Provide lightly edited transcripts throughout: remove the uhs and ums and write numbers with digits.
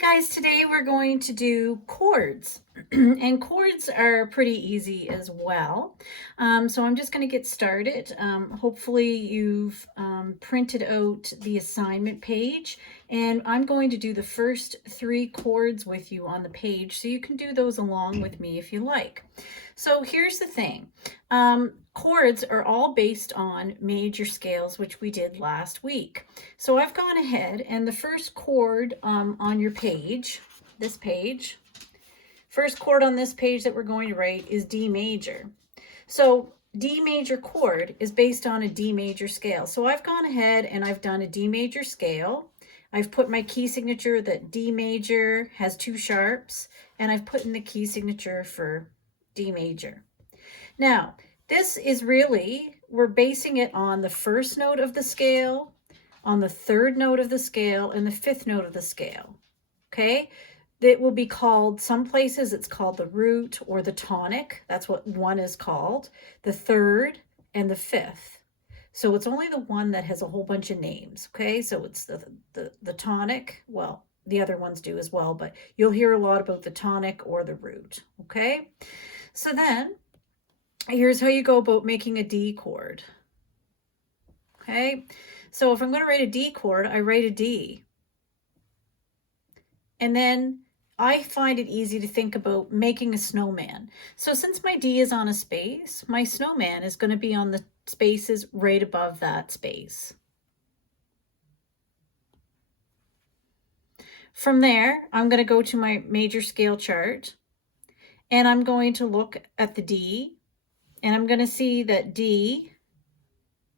Guys, today we're going to do chords and chords are pretty easy as well. So I'm just going to get started. Hopefully you've printed out the assignment page, and I'm going to do the first 3 chords with you on the page so you can do those along with me if you like. So here's the thing. Chords are all based on major scales, which we did last week. So I've gone ahead, and the first chord on your page, this page, first chord on this page that we're going to write is D major. So D major chord is based on a D major scale. So I've gone ahead and I've done a D major scale. I've put my key signature that D major has 2 sharps, and I've put in the key signature for D major. Now, this is really, we're basing it on the first note of the scale, on the 3rd note of the scale, and the 5th note of the scale, okay? It will be called, some places it's called the root or the tonic. That's what one is called, the 3rd and the 5th. So it's only the one that has a whole bunch of names, okay? So it's the tonic. Well, the other ones do as well, but you'll hear a lot about the tonic or the root, okay? So then, here's how you go about making a D chord, okay? So if I'm going to write a D chord, I write a D. And then I find it easy to think about making a snowman. So since my D is on a space, my snowman is going to be on the spaces right above that space. From there, I'm going to go to my major scale chart, and I'm going to look at the D, and I'm going to see that D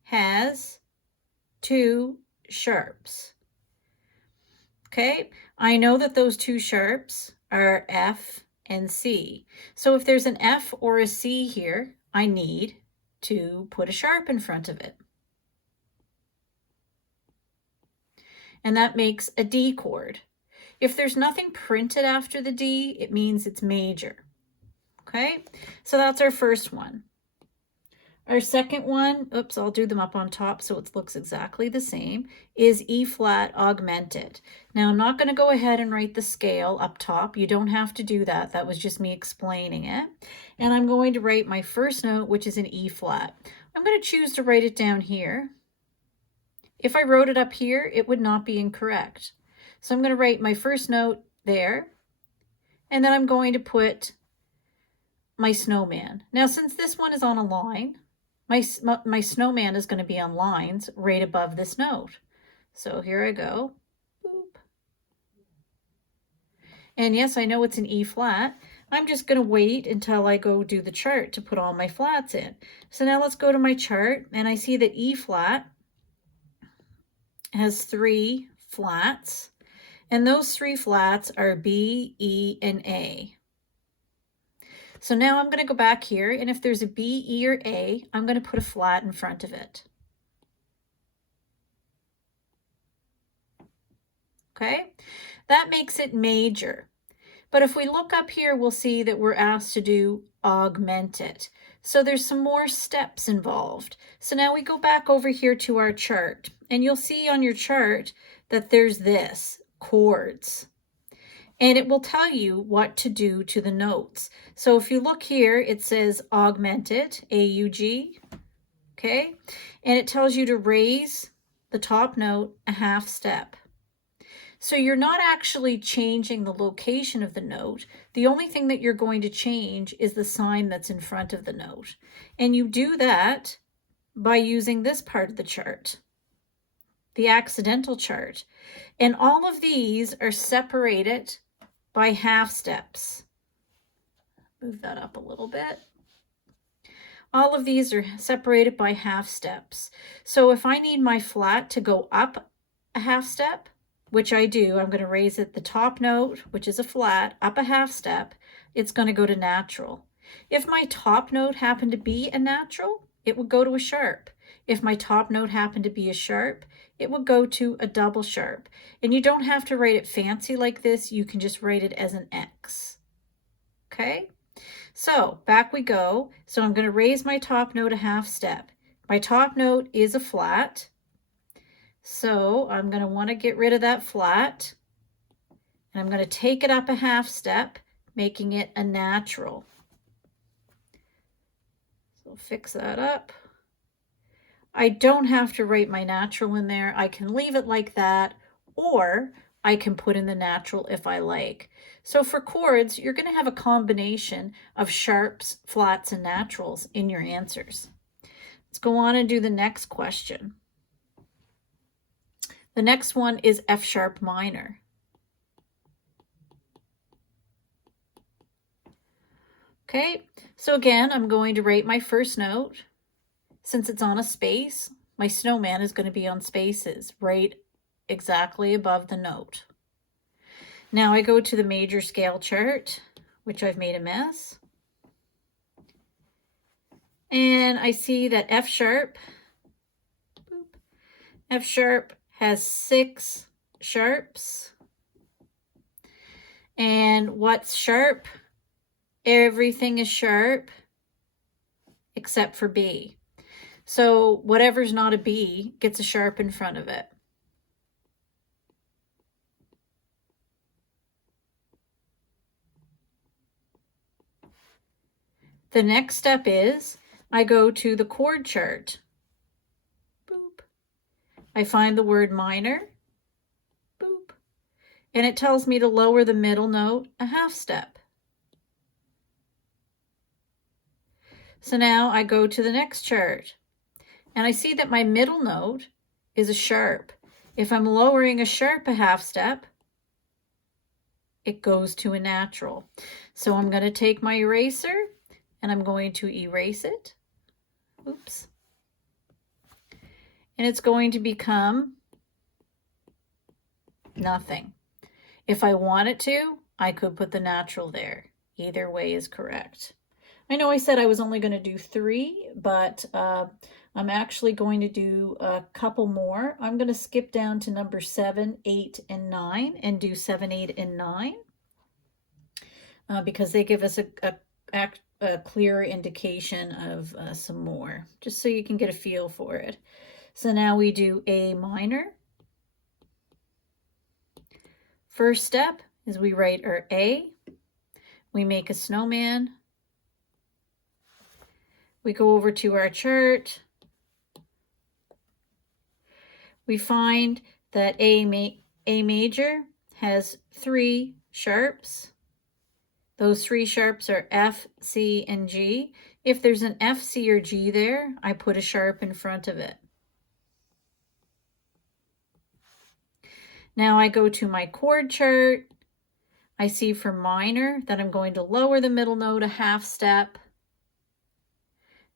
has 2 sharps. Okay, I know that those 2 sharps are F and C. So if there's an F or a C here, I need to put a sharp in front of it. And that makes a D chord. If there's nothing printed after the D, it means it's major. Okay, so that's our first one. Our second one, oops, I'll do them up on top so it looks exactly the same, is E flat augmented. Now I'm not going to go ahead and write the scale up top. You don't have to do that. That was just me explaining it. And I'm going to write my first note, which is an E flat. I'm going to choose to write it down here. If I wrote it up here, it would not be incorrect. So I'm going to write my first note there, and then I'm going to put my snowman. Now, since this one is on a line, my snowman is going to be on lines right above this note. So here I go. Boop. And yes, I know it's an E flat. I'm just going to wait until I go do the chart to put all my flats in. So now let's go to my chart, and I see that E flat has 3 flats, and those 3 flats are B, E, and A. So now I'm going to go back here, and if there's a B, E, or A, I'm going to put a flat in front of it. Okay, that makes it major. But if we look up here, we'll see that we're asked to do augmented. So there's some more steps involved. So now we go back over here to our chart, and you'll see on your chart that there's this, chords. And it will tell you what to do to the notes. So if you look here, it says augmented, A-U-G, okay? And it tells you to raise the top note a half step. So you're not actually changing the location of the note. The only thing that you're going to change is the sign that's in front of the note. And you do that by using this part of the chart, the accidental chart. And all of these are separated by half steps. Move that up a little bit. All of these are separated by half steps. So if I need my flat to go up a half step, which I do, I'm going to raise it the top note, which is a flat, up a half step, it's going to go to natural. If my top note happened to be a natural, it would go to a sharp. If my top note happened to be a sharp, it would go to a double sharp. And you don't have to write it fancy like this. You can just write it as an X. Okay? So back we go. So I'm going to raise my top note a half step. My top note is a flat. So I'm going to want to get rid of that flat. And I'm going to take it up a half step, making it a natural. So fix that up. I don't have to write my natural in there. I can leave it like that, or I can put in the natural if I like. So for chords, you're going to have a combination of sharps, flats, and naturals in your answers. Let's go on and do the next question. The next one is F sharp minor. Okay, so again, I'm going to rate my first note. Since it's on a space, my snowman is going to be on spaces, right exactly above the note. Now I go to the major scale chart, which I've made a mess. And I see that F sharp has 6 sharps. And what's sharp? Everything is sharp except for B. So whatever's not a B gets a sharp in front of it. The next step is I go to the chord chart. Boop. I find the word minor. Boop. And it tells me to lower the middle note a half step. So now I go to the next chart and I see that my middle note is a sharp. If I'm lowering a sharp a half step, it goes to a natural. So I'm going to take my eraser and I'm going to erase it. Oops. And it's going to become nothing. If I wanted to, I could put the natural there. Either way is correct. I know I said I was only going to do 3, but I'm actually going to do a couple more. I'm going to skip down to number 7, 8, and 9 and do 7, 8, and 9 because they give us a clearer indication of some more, just so you can get a feel for it. So now we do A minor. First step is we write our A. We make a snowman. We go over to our chart. We find that A major has 3 sharps. Those 3 sharps are F, C, and G. If there's an F, C, or G there, I put a sharp in front of it. Now I go to my chord chart. I see for minor that I'm going to lower the middle note a half step.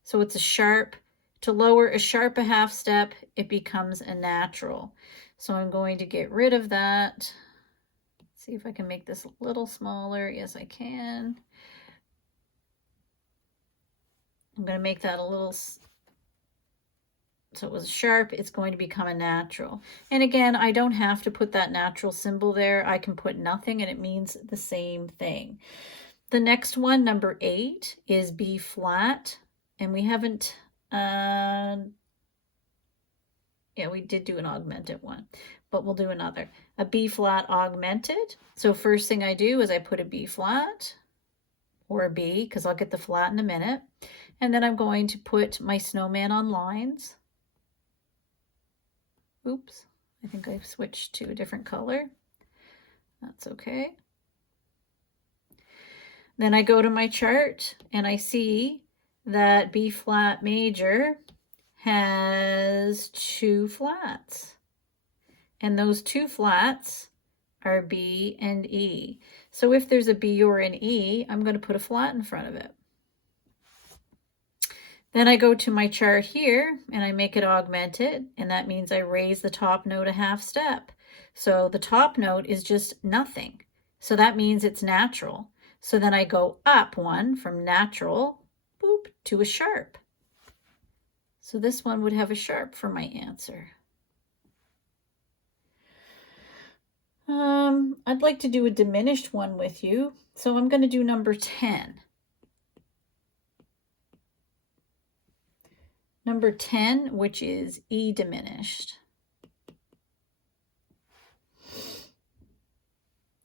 So it's a sharp. To lower a sharp a half step, it becomes a natural. So I'm going to get rid of that. See if I can make this a little smaller. Yes, I can. I'm going to make that a little, so it was sharp, it's going to become a natural. And again, I don't have to put that natural symbol there. I can put nothing and it means the same thing. The next one, number 8, is B flat. And we haven't, yeah, we did do an augmented one, but we'll do another. A B flat augmented. So first thing I do is I put a B flat or a B, because I'll get the flat in a minute. And then I'm going to put my snowman on lines. Oops, I think I've switched to a different color. That's okay. Then I go to my chart and I see that B flat major has 2 flats. And those 2 flats are B and E. So if there's a B or an E, I'm going to put a flat in front of it. Then I go to my chart here and I make it augmented, and that means I raise the top note a half step. So the top note is just nothing. So that means it's natural. So then I go up 1 from natural, boop, to a sharp. So this one would have a sharp for my answer. I'd like to do a diminished one with you. So I'm going to do number 10. Number 10, which is E diminished.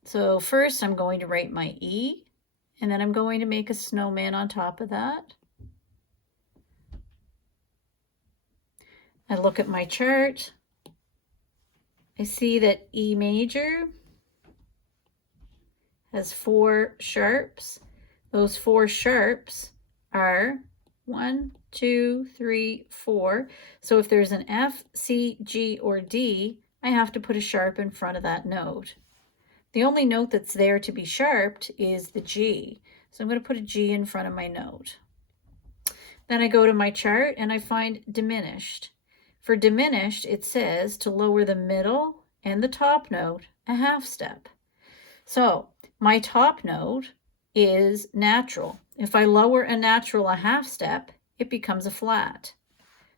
So first I'm going to write my E, and then I'm going to make a snowman on top of that. I look at my chart. I see that E major has 4 sharps. Those 4 sharps are 1, 2, 3, 4. So if there's an F, C, G, or D, I have to put a sharp in front of that note. The only note that's there to be sharped is the G. So I'm going to put a G in front of my note. Then I go to my chart and I find diminished. For diminished, it says to lower the middle and the top note a half step. So my top note is natural. If I lower a natural a half step, it becomes a flat.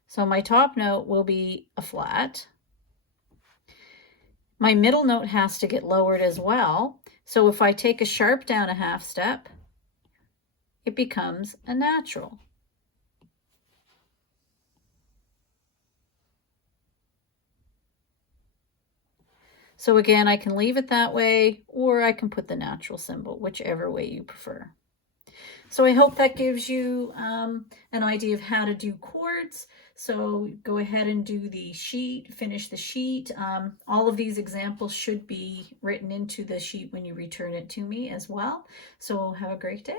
So my top note will be a flat. My middle note has to get lowered as well. So if I take a sharp down a half step, it becomes a natural. So again, I can leave it that way, or I can put the natural symbol, whichever way you prefer. So I hope that gives you an idea of how to do chords. So go ahead and do the sheet, finish the sheet. All of these examples should be written into the sheet when you return it to me as well. So have a great day.